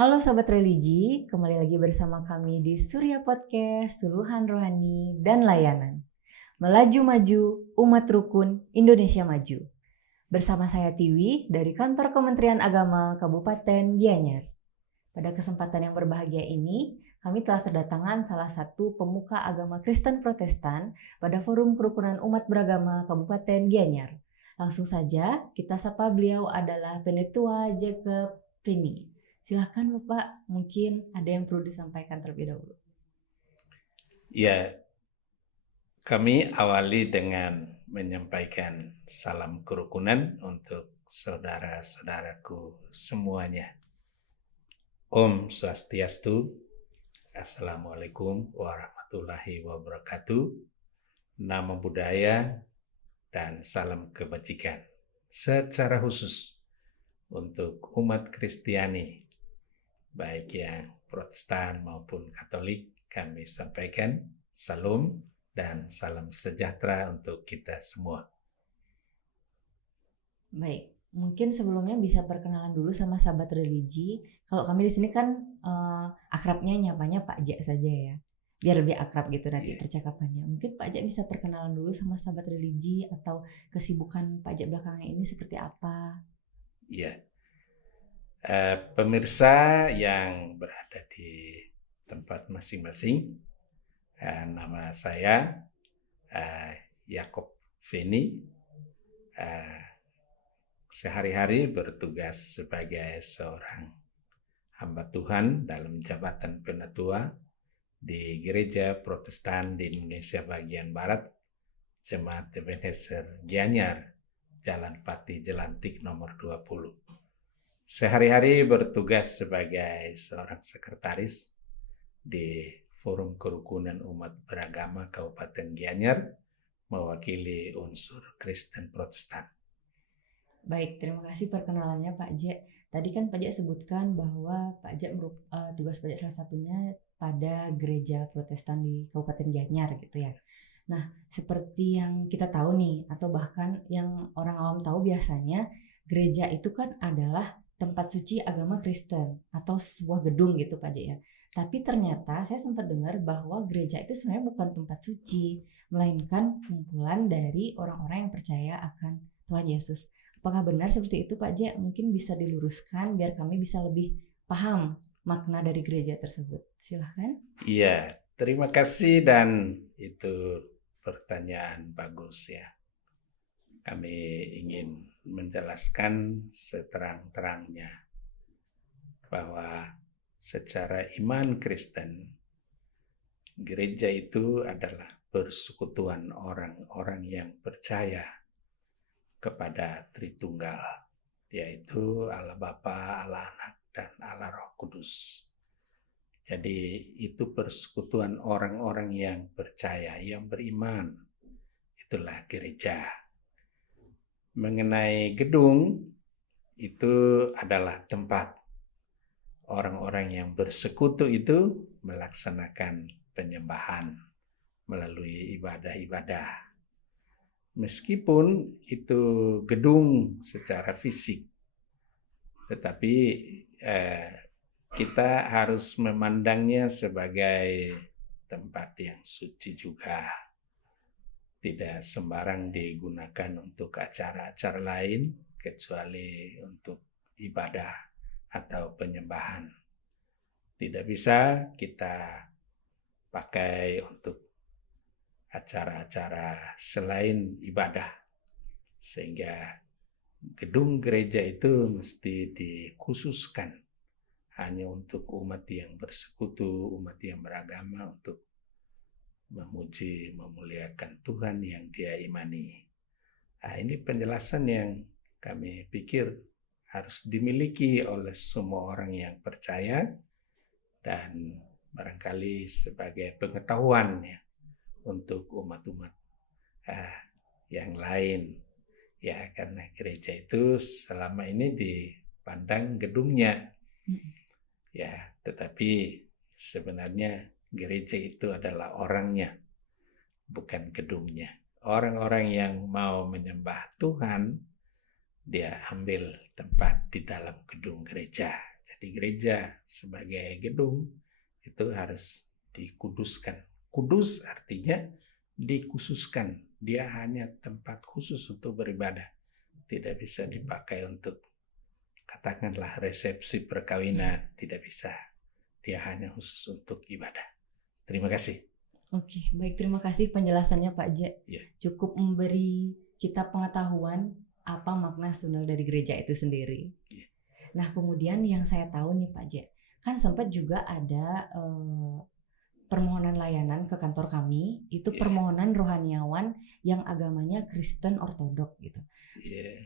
Halo Sobat Religi, kembali lagi bersama kami di Surya Podcast, Suluhan Rohani dan Layanan. Melaju maju, umat rukun, Indonesia maju. Bersama saya Tiwi dari Kantor Kementerian Agama Kabupaten Gianyar. Pada kesempatan yang berbahagia ini, kami telah kedatangan salah satu pemuka agama Kristen Protestan pada Forum Kerukunan Umat Beragama Kabupaten Gianyar. Langsung saja kita sapa, beliau adalah Penetua Jacob Feni. Silahkan Bapak, mungkin ada yang perlu disampaikan terlebih dahulu. Ya, kami awali dengan menyampaikan salam kerukunan untuk saudara-saudaraku semuanya. Om Swastiastu, Assalamualaikum warahmatullahi wabarakatuh, Namo Buddhaya, dan salam kebajikan. Secara khusus untuk umat Kristiani, baik yang Protestan maupun Katolik, kami sampaikan salam dan salam sejahtera untuk kita semua. Baik, mungkin sebelumnya bisa perkenalan dulu sama sahabat religi. Kalau kami di sini kan akrabnya nyapanya Pak Jack saja ya, biar lebih akrab gitu nanti percakapannya. Mungkin Pak Jack bisa perkenalan dulu sama sahabat religi atau kesibukan Pak Jack belakangan ini seperti apa? Ya, pemirsa yang berada di tempat masing-masing, nama saya Jacob Feni. Sehari-hari bertugas sebagai seorang hamba Tuhan dalam jabatan penetua di Gereja Protestan di Indonesia bagian Barat, Jemaat Ebenezer Gianyar, Jalan Pati Jelantik nomor 20. Sehari-hari bertugas sebagai seorang sekretaris di Forum Kerukunan Umat Beragama Kabupaten Gianyar, mewakili unsur Kristen Protestan. Baik, terima kasih perkenalannya Pak Jack. Tadi kan Pak Jack sebutkan bahwa Pak Jack tugas Pak Jack salah satunya pada gereja Protestan di Kabupaten Gianyar gitu ya. Nah, seperti yang kita tahu nih, atau bahkan yang orang awam tahu biasanya, gereja itu kan adalah tempat suci agama Kristen atau sebuah gedung gitu Pak Jack ya. Tapi ternyata saya sempat dengar bahwa gereja itu sebenarnya bukan tempat suci, melainkan kumpulan dari orang-orang yang percaya akan Tuhan Yesus. Apakah benar seperti itu Pak Jack? Mungkin bisa diluruskan biar kami bisa lebih paham makna dari gereja tersebut. Silahkan. Iya, terima kasih dan itu pertanyaan bagus ya. Kami ingin menjelaskan seterang-terangnya bahwa secara iman Kristen, gereja itu adalah persekutuan orang-orang yang percaya kepada Tritunggal, yaitu Allah Bapa, Allah Anak, dan Allah Roh Kudus. Jadi itu persekutuan orang-orang yang percaya, yang beriman. Itulah gereja. Mengenai gedung, itu adalah tempat orang-orang yang bersekutu itu melaksanakan penyembahan melalui ibadah-ibadah. Meskipun itu gedung secara fisik, tetapi kita harus memandangnya sebagai tempat yang suci juga. Tidak sembarang digunakan untuk acara-acara lain kecuali untuk ibadah atau penyembahan. Tidak bisa kita pakai untuk acara-acara selain ibadah. Sehingga gedung gereja itu mesti dikhususkan hanya untuk umat yang bersekutu, umat yang beragama, untuk memuji, memuliakan Tuhan yang dia imani. Nah, ini penjelasan yang kami pikir harus dimiliki oleh semua orang yang percaya dan barangkali sebagai pengetahuan ya untuk umat-umat yang lain. Ya, karena gereja itu selama ini dipandang gedungnya. Ya, tetapi sebenarnya gereja itu adalah orangnya, bukan gedungnya. Orang-orang yang mau menyembah Tuhan, dia ambil tempat di dalam gedung gereja. Jadi gereja sebagai gedung itu harus dikuduskan. Kudus artinya dikhususkan. Dia hanya tempat khusus untuk beribadah. Tidak bisa dipakai untuk katakanlah resepsi perkawinan. Tidak bisa. Dia hanya khusus untuk ibadah. Terima kasih. Oke, baik, terima kasih penjelasannya Pak Je. Ya. Cukup memberi kita pengetahuan apa makna sebenarnya dari gereja itu sendiri. Ya. Nah, kemudian yang saya tahu nih Pak Je, kan sempat juga ada permohonan layanan ke kantor kami, itu permohonan rohaniawan yang agamanya Kristen Ortodok gitu.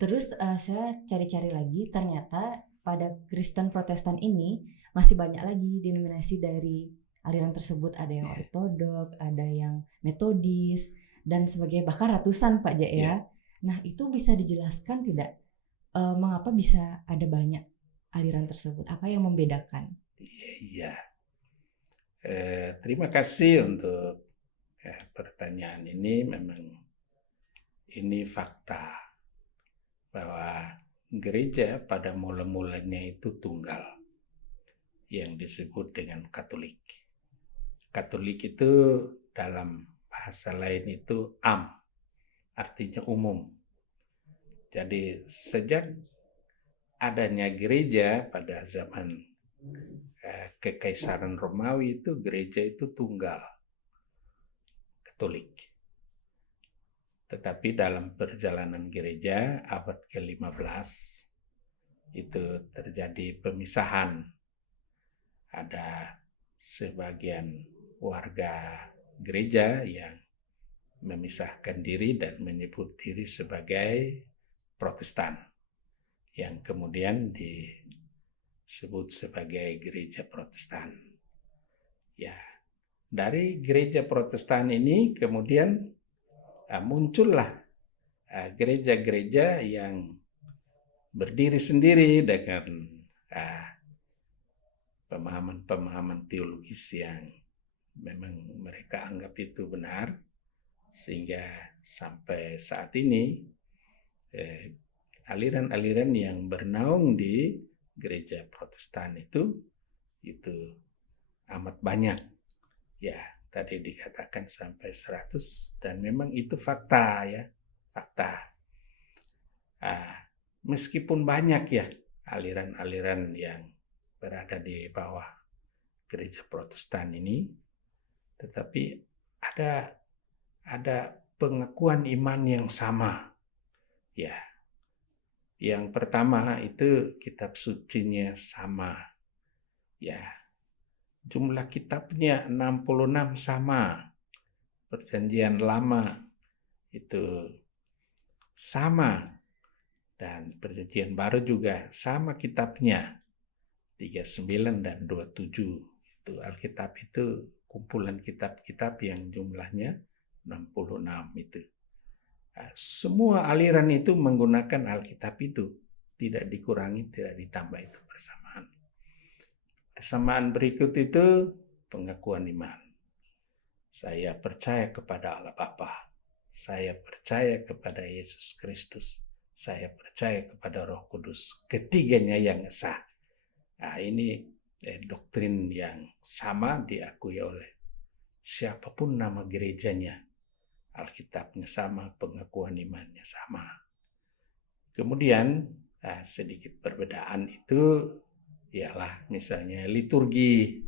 Terus saya cari-cari lagi, ternyata pada Kristen Protestan ini masih banyak lagi denominasi dari aliran tersebut. Ada yang Ortodok, ada yang Metodis, dan sebagainya, bahkan ratusan Pak Je ya. Nah, itu bisa dijelaskan tidak mengapa bisa ada banyak aliran tersebut? Apa yang membedakan? Iya. Terima kasih untuk pertanyaan ini. Memang ini fakta bahwa gereja pada mula-mulanya itu tunggal yang disebut dengan Katolik. Katolik itu dalam bahasa lain itu artinya umum. Jadi sejak adanya gereja pada zaman Kekaisaran Romawi itu gereja itu tunggal, Katolik. Tetapi dalam perjalanan gereja abad ke-15 itu terjadi pemisahan. Ada sebagian warga gereja yang memisahkan diri dan menyebut diri sebagai Protestan, yang kemudian disebut sebagai gereja Protestan. Ya, dari gereja Protestan ini kemudian muncullah gereja-gereja yang berdiri sendiri dengan pemahaman-pemahaman teologis yang memang mereka anggap itu benar, sehingga sampai saat ini aliran-aliran yang bernaung di gereja Protestan itu amat banyak. Ya, tadi dikatakan sampai 100, dan memang itu fakta ya, fakta. Meskipun banyak ya aliran-aliran yang berada di bawah gereja Protestan ini, tetapi ada pengakuan iman yang sama. Ya, yang pertama itu kitab sucinya sama. Ya, jumlah kitabnya 66 sama. Perjanjian lama itu sama. Dan perjanjian baru juga sama kitabnya. 39 dan 27. Itu Alkitab itu kumpulan kitab-kitab yang jumlahnya 66 itu. Semua aliran itu menggunakan Alkitab itu. Tidak dikurangi, tidak ditambah, itu persamaan. Persamaan berikut itu pengakuan iman. Saya percaya kepada Allah Bapa. Saya percaya kepada Yesus Kristus. Saya percaya kepada Roh Kudus. Ketiganya yang esa. Nah, ini doktrin yang sama diakui oleh siapapun nama gerejanya. Alkitabnya sama, pengakuan imannya sama. Kemudian sedikit perbedaan itu ialah misalnya liturgi.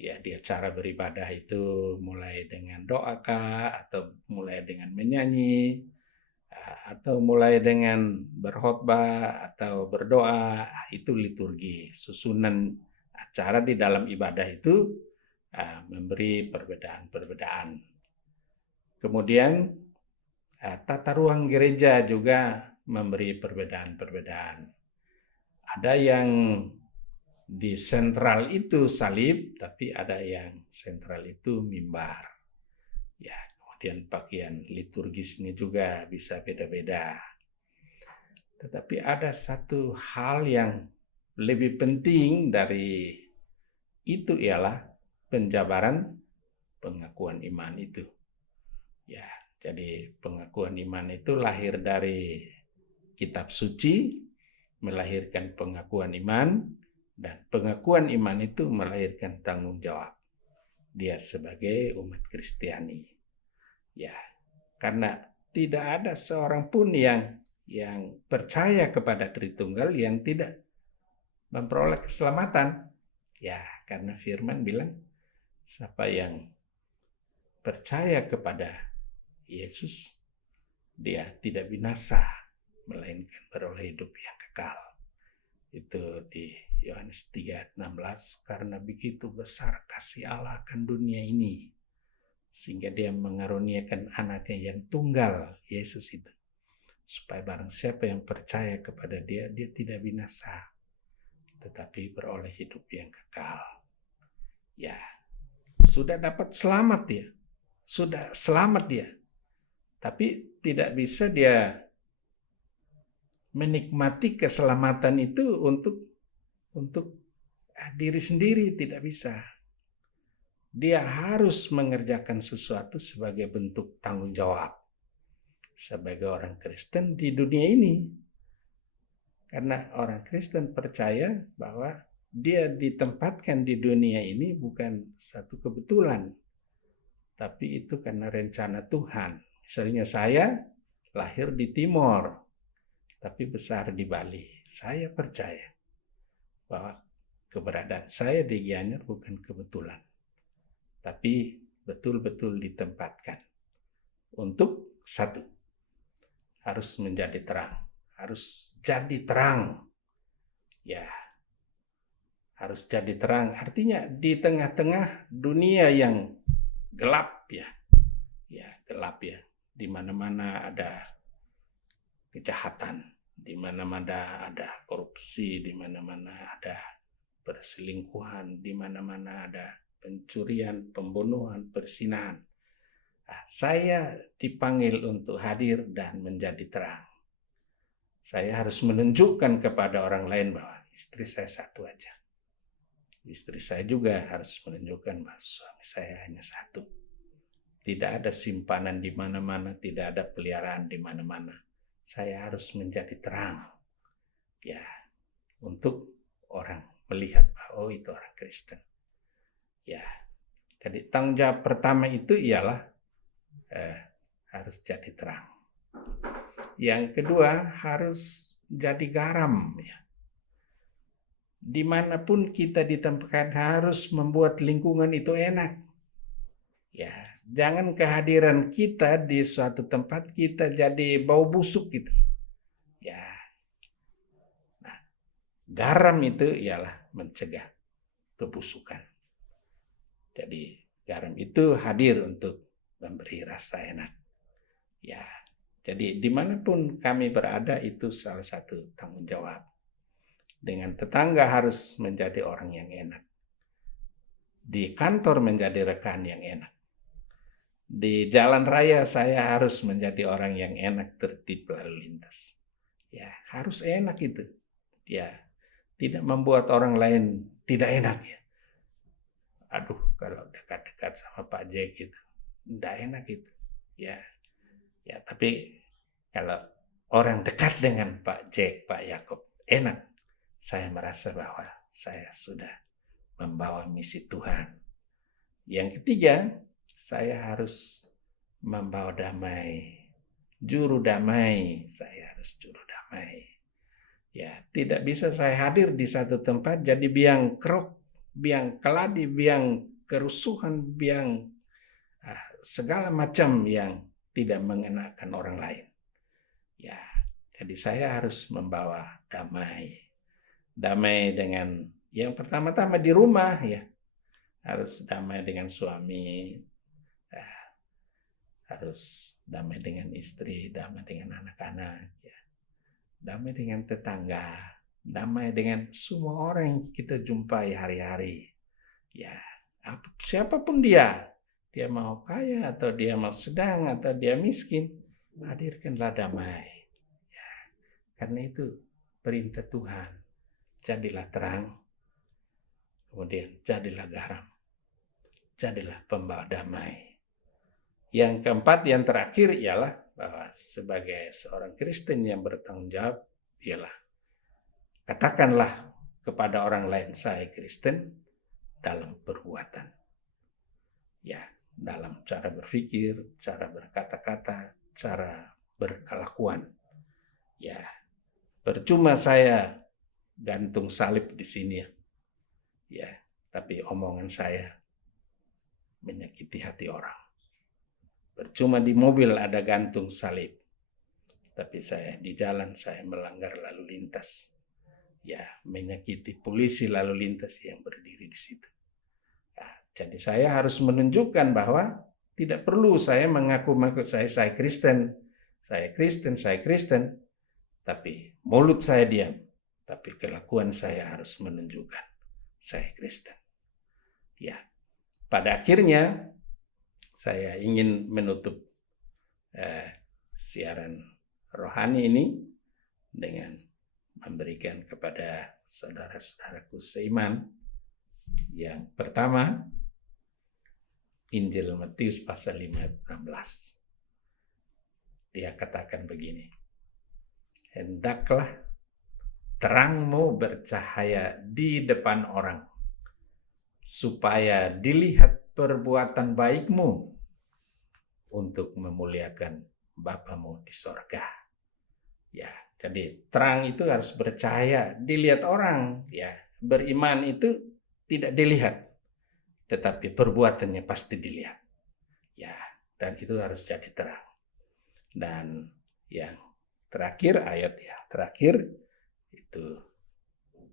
Ya, dia cara beribadah itu mulai dengan doa kah, atau mulai dengan menyanyi, atau mulai dengan berkhotbah atau berdoa. Itu liturgi. Susunan acara di dalam ibadah itu memberi perbedaan-perbedaan. Kemudian tata ruang gereja juga memberi perbedaan-perbedaan. Ada yang di sentral itu salib, tapi ada yang sentral itu mimbar. Ya, kemudian pakaian liturgisnya juga bisa beda-beda. Tetapi ada satu hal yang lebih penting dari itu, ialah penjabaran pengakuan iman itu. Ya, jadi pengakuan iman itu lahir dari kitab suci, melahirkan pengakuan iman, Dan pengakuan iman itu melahirkan tanggung jawab dia sebagai umat Kristiani. Ya, karena tidak ada seorang pun yang percaya kepada Tritunggal yang tidak memperoleh keselamatan. Ya, karena firman bilang, siapa yang percaya kepada Yesus, dia tidak binasa, melainkan beroleh hidup yang kekal. Itu di Yohanes 3:16, karena begitu besar kasih Allah akan dunia ini, sehingga dia mengaruniakan anaknya yang tunggal, Yesus itu, supaya barang siapa yang percaya kepada dia, dia tidak binasa, tetapi beroleh hidup yang kekal. Ya, sudah dapat selamat dia, sudah selamat dia, tapi tidak bisa dia menikmati keselamatan itu untuk diri sendiri, tidak bisa. Dia harus mengerjakan sesuatu sebagai bentuk tanggung jawab sebagai orang Kristen di dunia ini. Karena orang Kristen percaya bahwa dia ditempatkan di dunia ini bukan satu kebetulan, tapi itu karena rencana Tuhan. Misalnya saya lahir di Timor, tapi besar di Bali. Saya percaya bahwa keberadaan saya di Gianyar bukan kebetulan, tapi betul-betul ditempatkan untuk satu, harus menjadi terang, harus jadi terang. Ya, harus jadi terang. Artinya di tengah-tengah dunia yang gelap ya, gelap ya. Di mana-mana ada kejahatan, di mana-mana ada korupsi, di mana-mana ada perselingkuhan, di mana-mana ada pencurian, pembunuhan, perzinahan. Saya dipanggil untuk hadir dan menjadi terang. Saya harus menunjukkan kepada orang lain bahwa istri saya satu aja. Istri saya juga harus menunjukkan bahwa suami saya hanya satu. Tidak ada simpanan di mana-mana, tidak ada peliharaan di mana-mana. Saya harus menjadi terang. Ya, untuk orang melihat bahwa itu orang Kristen. Ya, jadi tanggung jawab pertama itu ialah harus jadi terang. Yang kedua, harus jadi garam. Ya. Dimanapun kita ditempatkan harus membuat lingkungan itu enak. Ya, jangan kehadiran kita di suatu tempat kita jadi bau busuk gitu. Ya, nah, garam itu ialah mencegah kebusukan. Jadi garam itu hadir untuk memberi rasa enak. Ya, jadi dimanapun kami berada itu salah satu tanggung jawab. Dengan tetangga harus menjadi orang yang enak. Di kantor menjadi rekan yang enak. Di jalan raya saya harus menjadi orang yang enak, tertib lalu lintas. Ya, harus enak itu. Ya, tidak membuat orang lain tidak enak ya. Aduh, kalau dekat-dekat sama Pak Jack gitu, tidak enak itu. Ya, tapi kalau orang dekat dengan Pak Jack, Pak Yakob, enak. Saya merasa bahwa saya sudah membawa misi Tuhan. Yang ketiga, saya harus membawa damai. Juru damai, saya harus juru damai. Ya, tidak bisa saya hadir di satu tempat jadi biang kerok, biang keladi, biang kerusuhan, biang segala macam yang tidak mengenakan orang lain. Ya, jadi saya harus membawa damai. Damai dengan yang pertama-tama di rumah ya. Harus damai dengan suami. Harus damai dengan istri, damai dengan anak-anak ya. Damai dengan tetangga, damai dengan semua orang yang kita jumpai hari-hari. Ya, siapapun dia mau kaya atau dia mau sedang atau dia miskin, hadirkanlah damai. Ya, karena itu perintah Tuhan. Jadilah terang, kemudian jadilah garam, jadilah pembawa damai. Yang keempat, yang terakhir ialah bahwa sebagai seorang Kristen yang bertanggung jawab ialah katakanlah kepada orang lain saya Kristen dalam perbuatan. Ya, dalam cara berpikir, cara berkata-kata, cara berkelakuan. Ya, percuma saya gantung salib di sini ya, tapi omongan saya menyakiti hati orang. Percuma di mobil ada gantung salib, tapi saya di jalan saya melanggar lalu lintas. Ya, menyakiti polisi lalu lintas yang berdiri di situ. Nah, jadi saya harus menunjukkan bahwa tidak perlu saya mengaku-ngaku saya Kristen, tapi mulut saya diam, tapi kelakuan saya harus menunjukkan saya Kristen. Ya, pada akhirnya saya ingin menutup siaran rohani ini dengan memberikan kepada saudara-saudaraku seiman yang pertama, Injil Matius pasal 5:16. Dia katakan begini, hendaklah terangmu bercahaya di depan orang, supaya dilihat perbuatan baikmu untuk memuliakan Bapamu di sorga. Ya, jadi terang itu harus bercahaya, dilihat orang. Ya, beriman itu tidak dilihat, tetapi perbuatannya pasti dilihat. Ya, dan itu harus jadi terang. Dan yang terakhir, ayat yang terakhir itu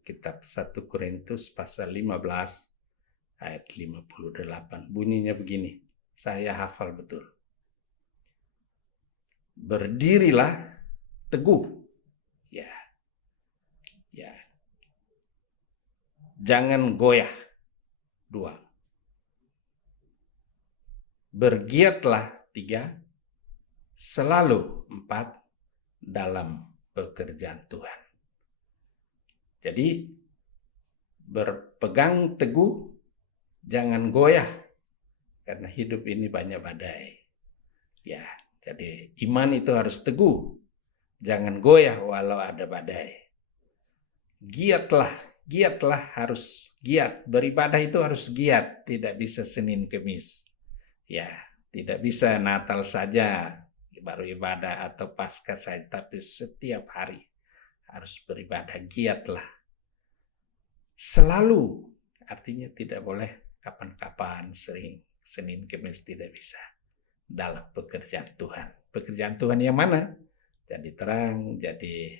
kitab 1 Korintus pasal 15 ayat 58. Bunyinya begini, saya hafal betul. Berdirilah teguh. Ya. Jangan goyah. 2. Bergiatlah. 3. Selalu. 4. Dalam pekerjaan Tuhan. Jadi berpegang teguh, jangan goyah, karena hidup ini banyak badai. Ya, jadi iman itu harus teguh, jangan goyah walau ada badai. Giatlah harus giat. Beribadah itu harus giat, tidak bisa Senin Kemis. Ya, tidak bisa Natal saja baru ibadah atau Paskah saja, tapi setiap hari harus beribadah, giatlah. Selalu, artinya tidak boleh kapan-kapan, sering, Senin Kemis tidak bisa. Dalam pekerjaan Tuhan. Pekerjaan Tuhan yang mana? Jadi terang, jadi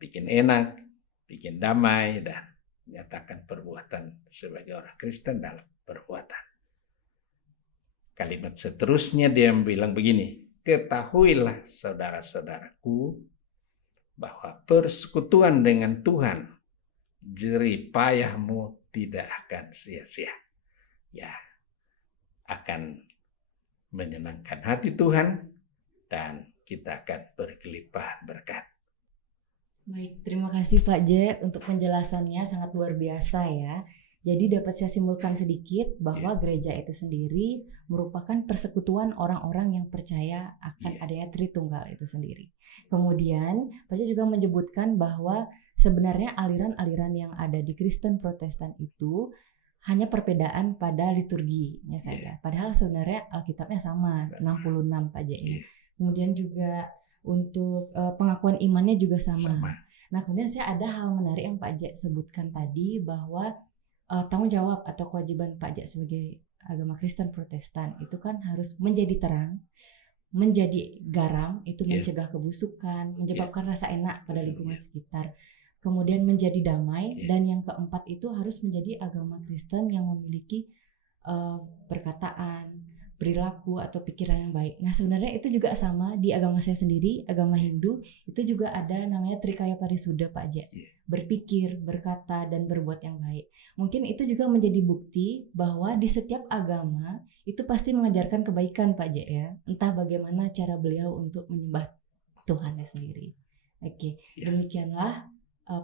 bikin enak, bikin damai, dan menyatakan perbuatan sebagai orang Kristen dalam perbuatan. Kalimat seterusnya dia bilang begini, ketahuilah saudara-saudaraku bahwa persekutuan dengan Tuhan jerih payahmu tidak akan sia-sia. Ya, akan menyenangkan hati Tuhan dan kita akan berkelimpahan berkat. Baik, terima kasih Pak J untuk penjelasannya, sangat luar biasa ya. Jadi dapat saya simpulkan sedikit bahwa gereja itu sendiri merupakan persekutuan orang-orang yang percaya akan adanya Tritunggal itu sendiri. Kemudian Pak J juga menyebutkan bahwa sebenarnya aliran-aliran yang ada di Kristen Protestan itu hanya perbedaan pada liturginya saja. Padahal sebenarnya Alkitabnya sama, 66 Pak J ini. Kemudian juga untuk pengakuan imannya juga sama. Nah, kemudian saya ada hal menarik yang Pak J sebutkan tadi bahwa tanggung jawab atau kewajiban Pak J sebagai agama Kristen Protestan itu kan harus menjadi terang, menjadi garam, itu mencegah kebusukan, menyebabkan rasa enak pada lingkungan sekitar. Kemudian menjadi damai, dan yang keempat itu harus menjadi agama Kristen yang memiliki perkataan, perilaku atau pikiran yang baik. Nah, sebenarnya itu juga sama di agama saya sendiri, agama Hindu, itu juga ada namanya Trikaya Parisuddha Pak J. Berpikir, berkata, dan berbuat yang baik. Mungkin itu juga menjadi bukti bahwa di setiap agama itu pasti mengajarkan kebaikan Pak J ya. Entah bagaimana cara beliau untuk menyembah Tuhannya sendiri. Oke, demikianlah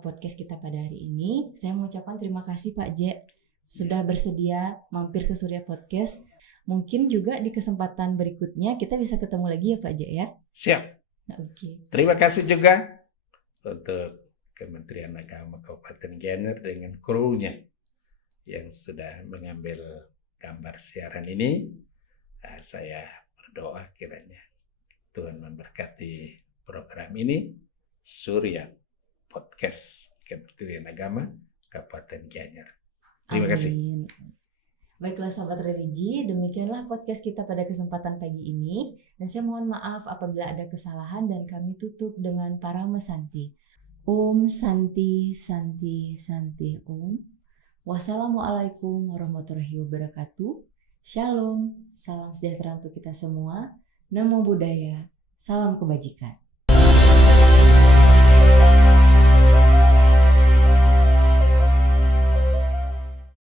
podcast kita pada hari ini. Saya mengucapkan terima kasih Pak J sudah bersedia mampir ke Surya Podcast. Mungkin juga di kesempatan berikutnya kita bisa ketemu lagi ya Pak J ya. Siap. Oke. Terima kasih juga untuk Kementerian Agama Kabupaten Gianyar dengan krunya yang sudah mengambil gambar siaran ini. Saya berdoa kiranya Tuhan memberkati program ini, Surya Podcast Kementerian Agama Kabupaten Gianyar. Terima kasih. Amin. Baiklah sahabat religi, demikianlah podcast kita pada kesempatan pagi ini. Dan saya mohon maaf apabila ada kesalahan dan kami tutup dengan Parama Santi. Om Santi Santi Santi Om. Wassalamualaikum warahmatullahi wabarakatuh. Shalom, salam sejahtera untuk kita semua. Namo Buddhaya, salam kebajikan.